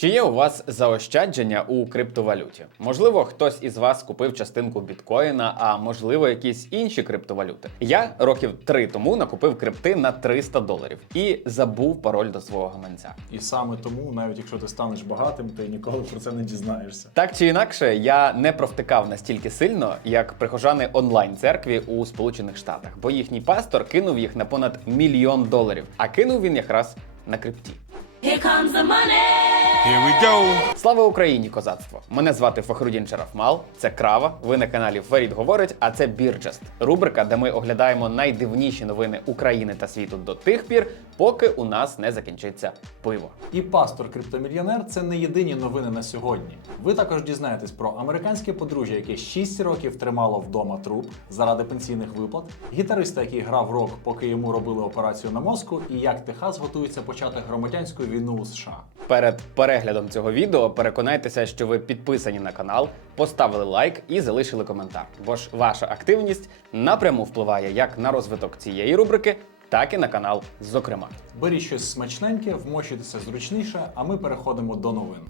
Чи є у вас заощадження у криптовалюті? Можливо, хтось із вас купив частинку біткоїна, а можливо, якісь інші криптовалюти. Я років три тому накупив крипти на 300 доларів і забув пароль до свого гаманця. І саме тому, навіть якщо ти станеш багатим, ти ніколи про це не дізнаєшся. Так чи інакше, я не провтикав настільки сильно, як прихожани онлайн церкві у Сполучених Штатах, бо їхній пастор кинув їх на понад мільйон доларів, а кинув він якраз на крипті. Here comes the money. Here we go. Слава Україні, козацтво! Мене звати Фахрудін Чарафмал. Це Крава. Ви на каналі Ферід говорить. А це Бірджест, рубрика, де ми оглядаємо найдивніші новини України та світу до тих пір, поки у нас не закінчиться пиво. І пастор криптомільйонер це не єдині новини на сьогодні. Ви також дізнаєтесь про американське подружжя, яке 6 років тримало вдома труп заради пенсійних виплат, гітариста, який грав рок, поки йому робили операцію на мозку, і як Техас готується почати громадянську війну у США. Перед переглядом цього відео переконайтеся, що ви підписані на канал, поставили лайк і залишили коментар. Бо ж ваша активність напряму впливає як на розвиток цієї рубрики, так і на канал, зокрема. Беріть щось смачненьке, вмощуйтеся зручніше, а ми переходимо до новин.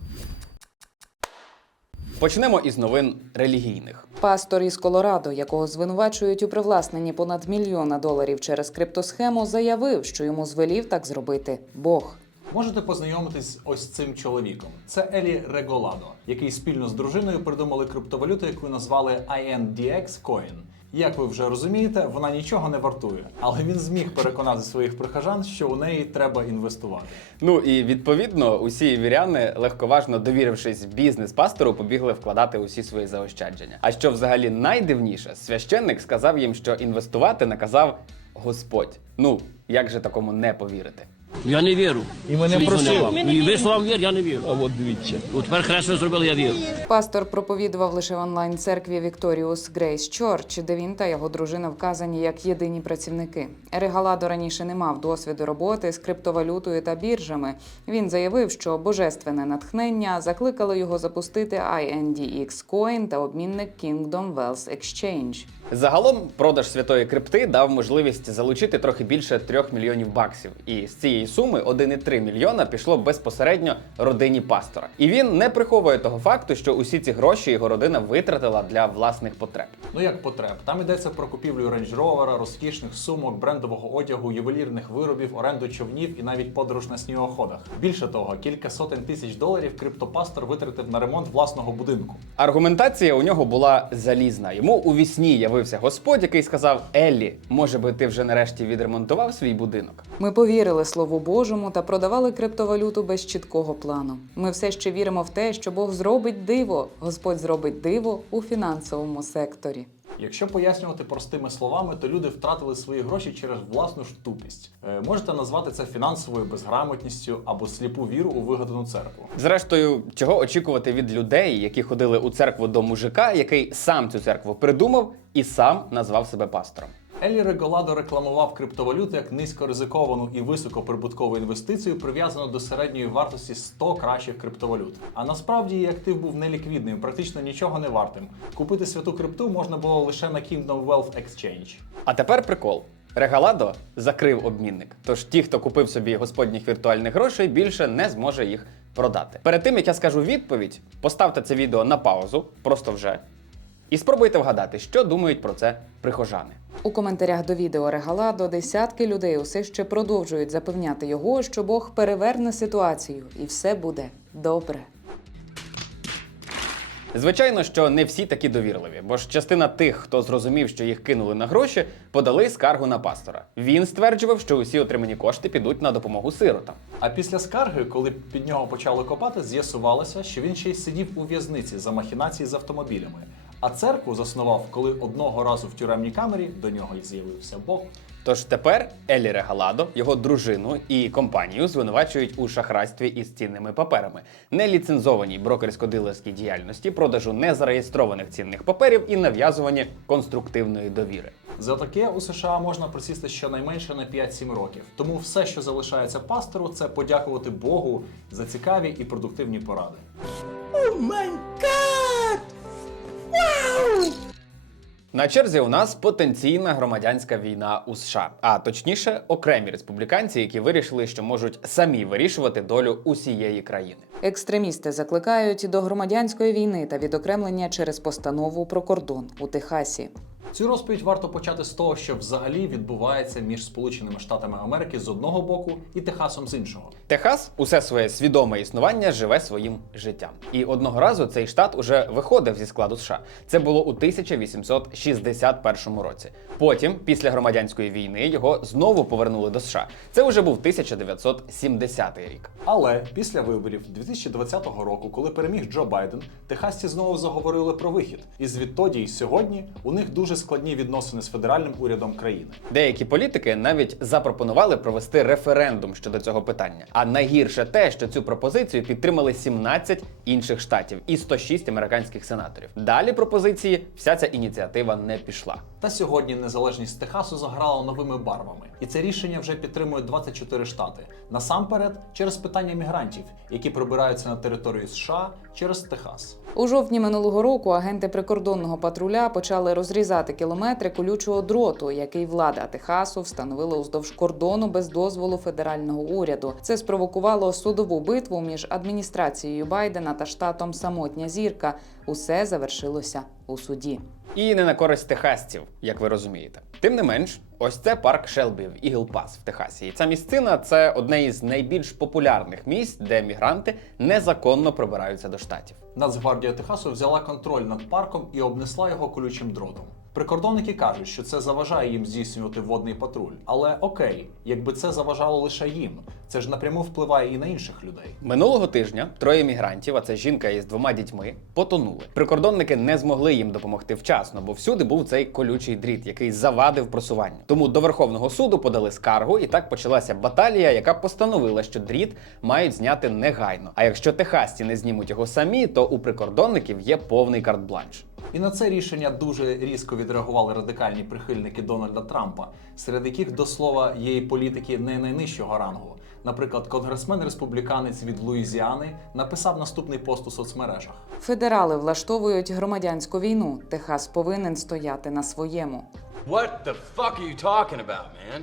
Почнемо із новин релігійних. Пастор із Колорадо, якого звинувачують у привласненні понад мільйона доларів через криптосхему, заявив, що йому звелів так зробити Бог. Можете познайомитись з ось цим чоловіком. Це Елі Реголадо, який спільно з дружиною придумали криптовалюту, яку назвали INDX Coin. Як ви вже розумієте, вона нічого не вартує, але він зміг переконати своїх прихожан, що у неї треба інвестувати. Ну і відповідно усі віряни, легковажно довірившись бізнес-пастору, побігли вкладати усі свої заощадження. А що взагалі найдивніше, священник сказав їм, що інвестувати наказав Господь. Ну як же такому не повірити? Я не вірю. І мене вам. І ви вір, я не вірю. А от дивіться. От тепер хрест ви зробили, я вірю. Пастор проповідував лише в онлайн церкві Вікторіус Грейс Чорч, де він та його дружина вказані як єдині працівники. Регаладо раніше не мав досвіду роботи з криптовалютою та біржами. Він заявив, що божественне натхнення закликало його запустити INDX Coin та обмінник Kingdom Wealth Exchange. Загалом продаж святої крипти дав можливість залучити трохи більше 3 мільйонів баксів. І з цієї суми 1,3 мільйона пішло безпосередньо родині пастора. І він не приховує того факту, що усі ці гроші його родина витратила для власних потреб. Ну як потреб, там йдеться про купівлю Range Rover, розкішних сумок, брендового одягу, ювелірних виробів, оренду човнів і навіть подорож на снігоходах. Більше того, кілька сотень тисяч доларів криптопастор витратив на ремонт власного будинку. Аргументація у нього була залізна. Йому у вісні явився Господь, який сказав: Еллі, може би ти вже нарешті відремонтував свій будинок? Ми повірили Слову Божому та продавали криптовалюту без чіткого плану. Ми все ще віримо в те, що Бог зробить диво. Господь зробить диво у фінансовому секторі. Якщо пояснювати простими словами, то люди втратили свої гроші через власну ж тупість. Е, можете назвати це фінансовою безграмотністю або сліпу віру у вигадану церкву. Зрештою, чого очікувати від людей, які ходили у церкву до мужика, який сам цю церкву придумав і сам назвав себе пастором. Елі Реголадо рекламував криптовалюту як низькоризиковану і високоприбуткову інвестицію, прив'язану до середньої вартості 100 кращих криптовалют. А насправді її актив був неліквідним, практично нічого не вартим. Купити святу крипту можна було лише на Kingdom Wealth Exchange. А тепер прикол. Регаладо закрив обмінник. Тож ті, хто купив собі господніх віртуальних грошей, більше не зможе їх продати. Перед тим як я скажу відповідь, поставте це відео на паузу, просто вже. І спробуйте вгадати, що думають про це прихожани. У коментарях до відео Регаладо десятки людей усе ще продовжують запевняти його, що Бог переверне ситуацію і все буде добре. Звичайно, що не всі такі довірливі, бо ж частина тих, хто зрозумів, що їх кинули на гроші, подали скаргу на пастора. Він стверджував, що усі отримані кошти підуть на допомогу сиротам. А після скарги, коли під нього почали копати, з'ясувалося, що він ще й сидів у в'язниці за махінації з автомобілями. А церкву заснував, коли одного разу в тюремній камері до нього й з'явився Бог. Тож тепер Елі Регаладо, його дружину і компанію звинувачують у шахрайстві із цінними паперами, неліцензованій брокерсько-дилерській діяльності, продажу незареєстрованих цінних паперів і нав'язуванні конструктивної довіри. За таке у США можна присісти щонайменше на 5-7 років. Тому все, що залишається пастору, це подякувати Богу за цікаві і продуктивні поради. На черзі у нас потенційна громадянська війна у США, а точніше, окремі республіканці, які вирішили, що можуть самі вирішувати долю усієї країни. Екстремісти закликають до громадянської війни та відокремлення через постанову про кордон у Техасі. Цю розповідь варто почати з того, що взагалі відбувається між Сполученими Штатами Америки з одного боку і Техасом з іншого. Техас усе своє свідоме існування живе своїм життям. І одного разу цей штат уже виходив зі складу США. Це було у 1861 році. Потім, після громадянської війни, його знову повернули до США. Це вже був 1970 рік. Але після виборів 2020 року, коли переміг Джо Байден, техасці знову заговорили про вихід. І звідтоді й сьогодні у них дуже складні відносини з федеральним урядом країни. Деякі політики навіть запропонували провести референдум щодо цього питання. А найгірше те, що цю пропозицію підтримали 17 інших штатів і 106 американських сенаторів. Далі пропозиції вся ця ініціатива не пішла. Та сьогодні незалежність Техасу заграла новими барвами, і це рішення вже підтримують 24 штати. Насамперед, через питання мігрантів, які прибираються на територію США через Техас. У жовтні минулого року агенти прикордонного патруля почали розрізати кілометри колючого дроту, який влада Техасу встановила уздовж кордону без дозволу федерального уряду. Це спровокувало судову битву між адміністрацією Байдена та штатом Самотня зірка. Усе завершилося у суді. І не на користь техасців, як ви розумієте. Тим не менш, ось це парк Шелбі в Ігл Пас в Техасі. І ця місцина це одне із найбільш популярних місць, де мігранти незаконно пробираються до штатів. Нацгвардія Техасу взяла контроль над парком і обнесла його колючим дротом. Прикордонники кажуть, що це заважає їм здійснювати водний патруль. Але окей, якби це заважало лише їм, це ж напряму впливає і на інших людей. Минулого тижня троє мігрантів, а це жінка із двома дітьми, потонули. Прикордонники не змогли їм допомогти вчасно, бо всюди був цей колючий дріт, який завадив просуванню. Тому до Верховного суду подали скаргу, і так почалася баталія, яка постановила, що дріт мають зняти негайно. А якщо техасці не знімуть його самі, то у прикордонників є повний карт-бланш. І на це рішення дуже різко відреагували радикальні прихильники Дональда Трампа, серед яких до слова є і політики не найнижчого рангу. Наприклад, конгресмен-республіканець від Луїзіани написав наступний пост у соцмережах. Федерали влаштовують громадянську війну. Техас повинен стояти на своєму. What the fuck are you talking about, man?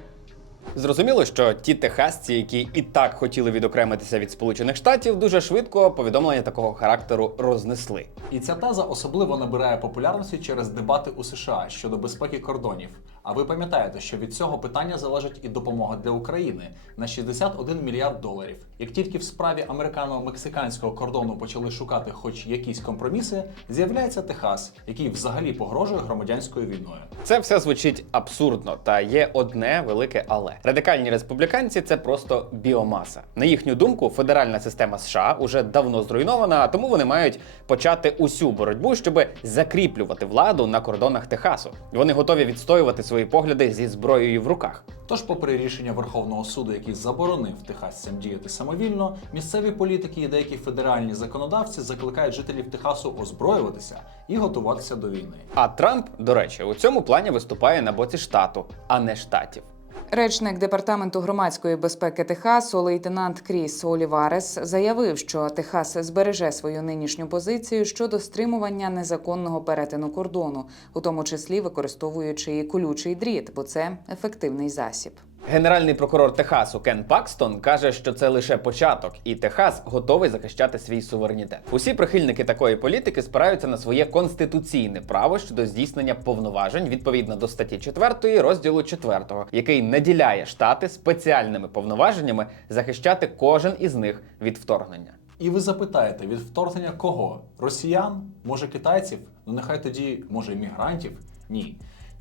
Зрозуміло, що ті техасці, які і так хотіли відокремитися від Сполучених Штатів, дуже швидко повідомлення такого характеру рознесли. І ця теза особливо набирає популярності через дебати у США щодо безпеки кордонів. А ви пам'ятаєте, що від цього питання залежить і допомога для України на 61 мільярд доларів. Як тільки в справі американо-мексиканського кордону почали шукати хоч якісь компроміси, з'являється Техас, який взагалі погрожує громадянською війною. Це все звучить абсурдно, та є одне велике але. Радикальні республіканці це просто біомаса. На їхню думку, федеральна система США уже давно зруйнована, а тому вони мають почати усю боротьбу, щоб закріплювати владу на кордонах Техасу. Вони готові відстоювати свої погляди зі зброєю в руках. Тож, попри рішення Верховного суду, який заборонив техасцям діяти самовільно, місцеві політики і деякі федеральні законодавці закликають жителів Техасу озброюватися і готуватися до війни. А Трамп, до речі, у цьому плані виступає на боці штату, а не штатів. Речник департаменту громадської безпеки Техасу, лейтенант Кріс Оліварес, заявив, що Техас збереже свою нинішню позицію щодо стримування незаконного перетину кордону, у тому числі використовуючи колючий дріт, бо це ефективний засіб. Генеральний прокурор Техасу Кен Пакстон каже, що це лише початок, і Техас готовий захищати свій суверенітет. Усі прихильники такої політики спираються на своє конституційне право щодо здійснення повноважень відповідно до статті 4 розділу 4, який наділяє штати спеціальними повноваженнями захищати кожен із них від вторгнення. І ви запитаєте, від вторгнення кого? Росіян? Може китайців? Ну нехай тоді, може, іммігрантів? Ні.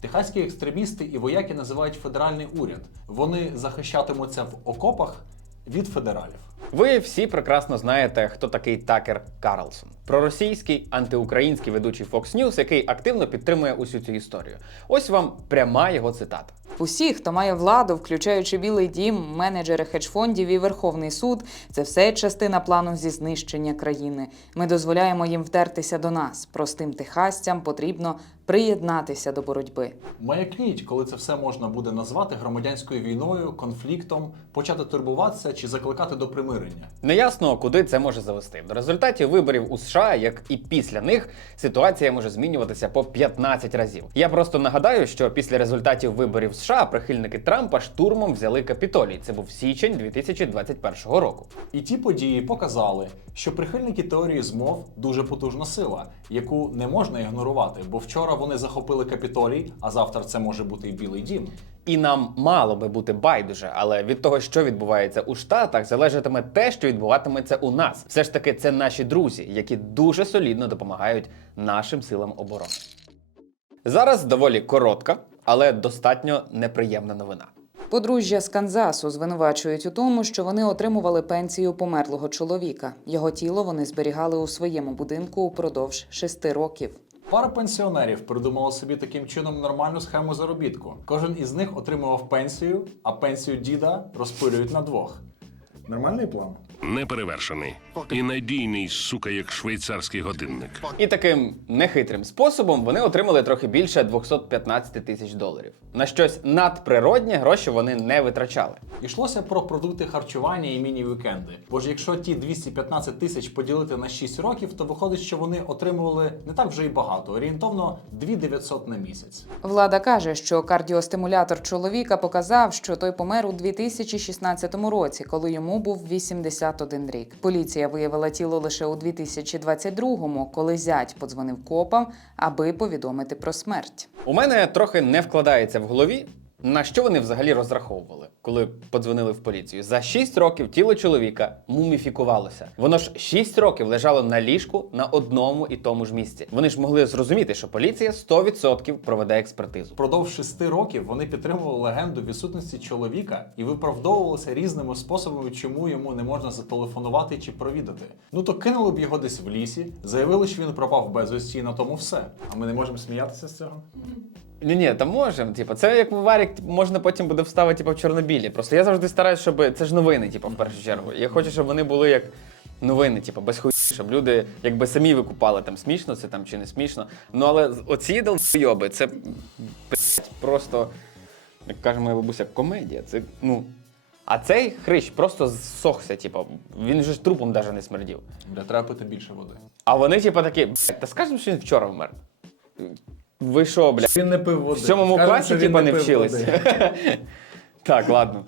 Техаські екстремісти і вояки називають федеральний уряд. Вони захищатимуться в окопах від федералів. Ви всі прекрасно знаєте, хто такий Такер Карлсон. Проросійський антиукраїнський ведучий Fox News, який активно підтримує усю цю історію. Ось вам пряма його цитата. Усі, хто має владу, включаючи Білий Дім, менеджери хедж-фондів і Верховний суд, це все частина плану зі знищення країни. Ми дозволяємо їм втертися до нас. Простим техасцям потрібно приєднатися до боротьби. Маякніть, коли це все можна буде назвати громадянською війною, конфліктом, почати турбуватися чи закликати до примирення. Неясно, куди це може завести. В результаті виборів у США, як і після них, ситуація може змінюватися по 15 разів. Я просто нагадаю, що після результатів виборів США прихильники Трампа штурмом взяли Капітолій. Це був січень 2021 року. І ті події показали, що прихильники теорії змов дуже потужна сила, яку не можна ігнорувати, бо вчора вони захопили Капітолій, а завтра це може бути і Білий Дім. І нам мало би бути байдуже, але від того, що відбувається у Штатах, залежатиме те, що відбуватиметься у нас. Все ж таки, це наші друзі, які дуже солідно допомагають нашим силам оборони. Зараз доволі коротка, але достатньо неприємна новина. Подружжя з Канзасу звинувачують у тому, що вони отримували пенсію померлого чоловіка. Його тіло вони зберігали у своєму будинку упродовж шести років. Пара пенсіонерів придумала собі таким чином нормальну схему заробітку. Кожен із них отримував пенсію, а пенсію діда розпилюють на двох. Нормальний план. Неперевершений і надійний, сука, як швейцарський годинник. І таким нехитрим способом вони отримали трохи більше 215 тисяч доларів. На щось надприроднє гроші вони не витрачали. Йшлося про продукти харчування і міні-вікенди. Бо ж якщо ті 215 тисяч поділити на 6 років, то виходить, що вони отримували не так вже й багато, орієнтовно 2900 на місяць. Влада каже, що кардіостимулятор чоловіка показав, що той помер у 2016 році, коли йому був 81 рік. Поліція виявила тіло лише у 2022-му, коли зять подзвонив копам, аби повідомити про смерть. У мене трохи не вкладається в голові, на що вони взагалі розраховували, коли подзвонили в поліцію. За 6 років тіло чоловіка муміфікувалося. Воно ж 6 років лежало на ліжку на одному і тому ж місці. Вони ж могли зрозуміти, що поліція 100% проведе експертизу. Впродовж шести років вони підтримували легенду відсутності чоловіка і виправдовувалися різними способами, чому йому не можна зателефонувати чи провідати. Ну то кинули б його десь в лісі, заявили, що він пропав безвісті, і на тому все. А ми не можемо сміятися з цього. Ні, ні, та можемо. Типу, це як варік можна потім буде вставити типу, в Чорнобілі. Просто я завжди стараюсь, щоб це ж новини, типу, в першу чергу. Я хочу, щоб вони були як новини, типу, без хуй, щоб люди якби самі викупали там смішно це там чи не смішно. Ну але оці долбойоби, це блядь, просто, як каже моя бабуся, комедія. Це ну. А цей хрищ просто зсохся, типу, він же ж трупом навіть не смердів. Бля, треба пити більше води. А вони, типу, такі, блядь, та скажемо, що він вчора вмер. Ви що, блядь? Він не пив води. В сьомому Скажемо, класі що він типа не пив вчились. води. так, ладно.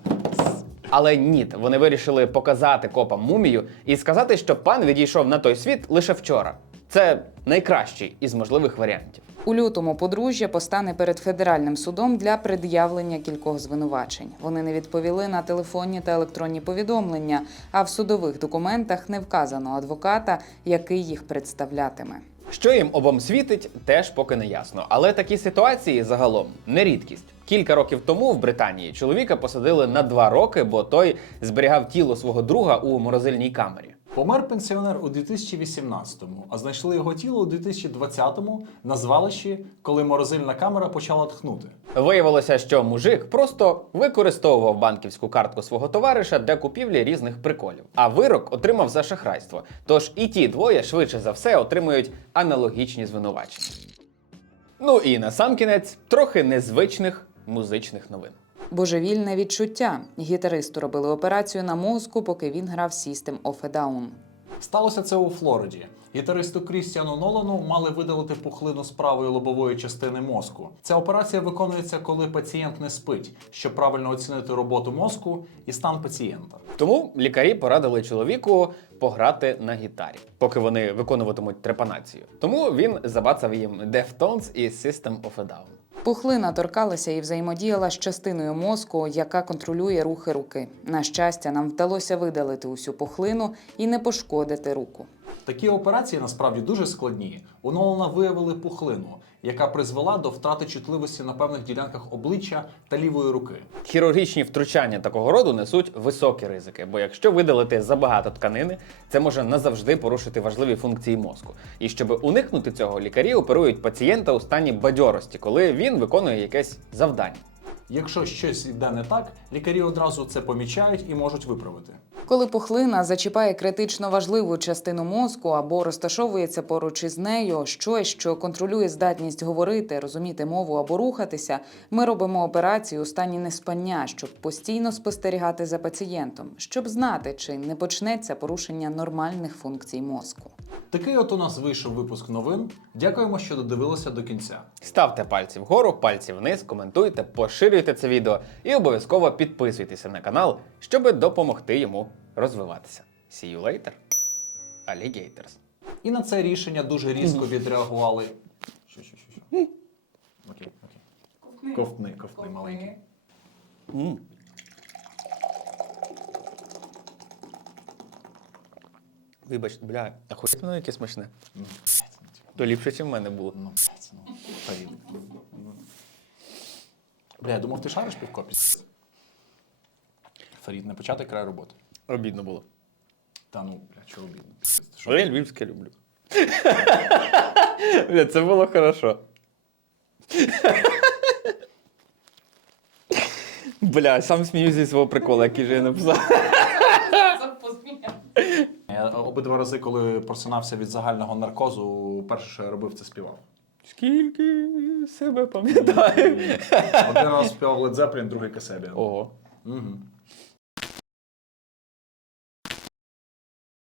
Але ні, вони вирішили показати копам мумію і сказати, що пан відійшов на той світ лише вчора. Це найкращий із можливих варіантів. У лютому подружжя постане перед федеральним судом для пред'явлення кількох звинувачень. Вони не відповіли на телефонні та електронні повідомлення, а в судових документах не вказано адвоката, який їх представлятиме. Що їм обом світить, теж поки не ясно. Але такі ситуації загалом не рідкість. Кілька років тому в Британії чоловіка посадили на два роки, бо той зберігав тіло свого друга у морозильній камері. Помер пенсіонер у 2018-му, а знайшли його тіло у 2020-му на звалищі, коли морозильна камера почала тхнути. Виявилося, що мужик просто використовував банківську картку свого товариша для купівлі різних приколів, а вирок отримав за шахрайство. Тож і ті двоє швидше за все отримують аналогічні звинувачення. Ну і на сам кінець трохи незвичних музичних новин. Божевільне відчуття. Гітаристу робили операцію на мозку, поки він грав System of a Down. Сталося це у Флориді. Гітаристу Крістіану Нолану мали видалити пухлину з правої лобової частини мозку. Ця операція виконується, коли пацієнт не спить, щоб правильно оцінити роботу мозку і стан пацієнта. Тому лікарі порадили чоловіку пограти на гітарі, поки вони виконуватимуть трепанацію. Тому він забацав їм Deftones і System of a Down. Пухлина торкалася і взаємодіяла з частиною мозку, яка контролює рухи руки. На щастя, нам вдалося видалити усю пухлину і не пошкодити руку. Такі операції насправді дуже складні. У Нолана виявили пухлину, яка призвела до втрати чутливості на певних ділянках обличчя та лівої руки. Хірургічні втручання такого роду несуть високі ризики, бо якщо видалити забагато тканини, це може назавжди порушити важливі функції мозку. І щоб уникнути цього, лікарі оперують пацієнта у стані бадьорості, коли він виконує якесь завдання. Якщо щось йде не так, лікарі одразу це помічають і можуть виправити. Коли пухлина зачіпає критично важливу частину мозку або розташовується поруч із нею щось, що контролює здатність говорити, розуміти мову або рухатися, ми робимо операцію у стані неспання, щоб постійно спостерігати за пацієнтом, щоб знати, чи не почнеться порушення нормальних функцій мозку. Такий от у нас вийшов випуск новин. Дякуємо, що додивилися до кінця. Ставте пальці вгору, пальці вниз, коментуйте, поширюйте це відео і обов'язково підписуйтеся на канал, щоб допомогти йому розвиватися. See you later, alligators. І на це рішення дуже різко відреагували. Що, що, що, що? Окей, окей. Ковтни, ковтни маленький. Вибач, бля, ахуєть воно яке смачне. Ну, То ліпше, ніж в мене було. Ну, ну. Ну. Бля, я думав, ти шариш півко пі***. Фарід, не почати край роботи. Обідно було. Та ну, бля, чого обідно. Пі***. Ти що? Але я львівське люблю. Бля, це було хорошо. Бля, сам сміюсь зі свого приколу, який же я написав. Я обидва рази, коли просинався від загального наркозу, перше, що я робив, це співав. Скільки себе пам'ятаю. Один раз співав Led Zeppelin, другий Касебі. Ого. Угу.